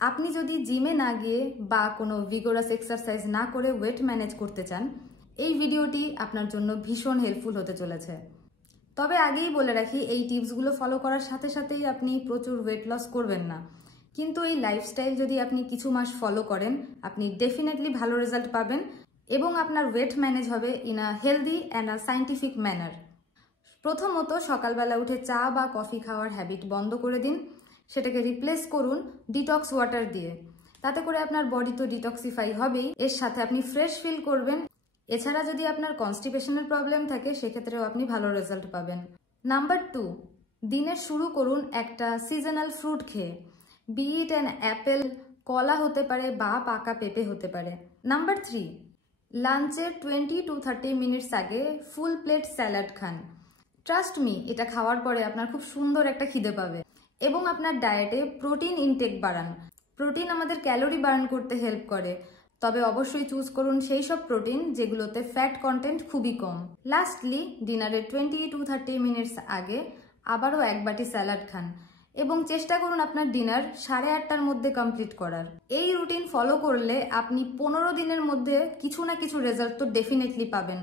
আপনি যদি জিমে না গিয়ে বা কোনো ভিগোরাস এক্সারসাইজ না করে ওয়েট ম্যানেজ করতে চান, এই ভিডিওটি আপনার জন্য ভীষণ হেল্পফুল হতে চলেছে। তবে আগেই বলে রাখি, এই টিপসগুলো ফলো করার সাথে সাথেই আপনি প্রচুর ওয়েট লস করবেন না, কিন্তু এই লাইফস্টাইল যদি আপনি কিছু মাস ফলো করেন, আপনি ডেফিনেটলি ভালো রেজাল্ট পাবেন এবং আপনার ওয়েট ম্যানেজ হবে in a healthy and a scientific manner. প্রথমত, সকালবেলা উঠে চা বা কফি খাওয়ার হ্যাবিট বন্ধ করে দিন। সেটাকে রিপ্লেস করুন ডিটক্স ওয়াটার দিয়ে। তাতে করে আপনার বডি তো ডিটক্সিফাই হবেই, এর সাথে আপনি ফ্রেশ ফিল করবেন। এছাড়া যদি আপনার কনস্টিপেশনের প্রবলেম থাকে, সেক্ষেত্রেও আপনি ভালো রেজাল্ট পাবেন। নাম্বার 2, দিনের শুরু করুন একটা সিজনাল ফ্রুট খেয়ে। বি ইট অ্যান অ্যাপেল, কলা হতে পারে বা পাকা পেঁপে হতে পারে। নাম্বার 3, লাঞ্চের 20 to 30 মিনিটস আগে ফুল প্লেট স্যালাড খান। ট্রাস্ট মি, এটা খাওয়ার পরে আপনার খুব সুন্দর একটা খিদে পাবে। এবং আপনার ডায়েটে প্রোটিন ইনটেক বাড়ান। প্রোটিন আমাদের ক্যালোরি বার্ন করতে হেল্প করে, তবে অবশ্যই চুজ করুন সেই সব প্রোটিন যেগুলোতে ফ্যাট কন্টেন্ট খুবই কম। লাস্টলি, ডিনারের 20 to 30 মিনিটস আগে আবারও এক বাটি স্যালাড খান এবং চেষ্টা করুন আপনার ডিনার 8:30টার মধ্যে কমপ্লিট করার। এই রুটিন ফলো করলে আপনি 15 দিনের মধ্যে কিছু না কিছু রেজাল্ট তো ডেফিনেটলি পাবেন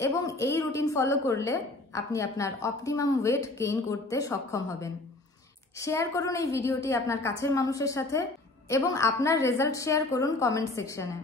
এবং এই রুটিন ফলো করলে আপনি আপনার অপটিমাম ওয়েট গেইন করতে সক্ষম হবেন। শেয়ার করুন এই ভিডিওটি আপনার কাছের মানুষের সাথে এবং আপনার রেজাল্ট শেয়ার করুন কমেন্ট সেকশনে।